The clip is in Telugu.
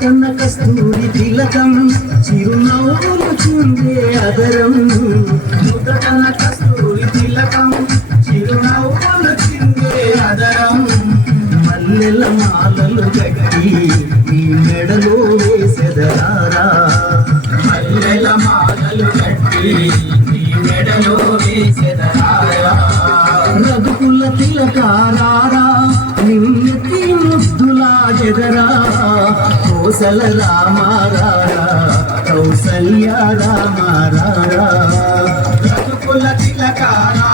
కన్న కస్తూరి తిలకం చిరునవ్వులు చిందే అదరం కన్న కస్తూరి తిలకం చిరునవ్వులు చిందే అదరం మల్లెల మాలలు గట్టి నీ మెడలో వేసెదరారా మల్లెల మాలలు గట్టి నీ మెడలో వేసెదరారా రఘుకుల తిలకారారా నిన్నెత్తి ముద్దులా జగరా కౌసల రామారారా కౌసల్య రామారారా రఘుకుల తిలకారా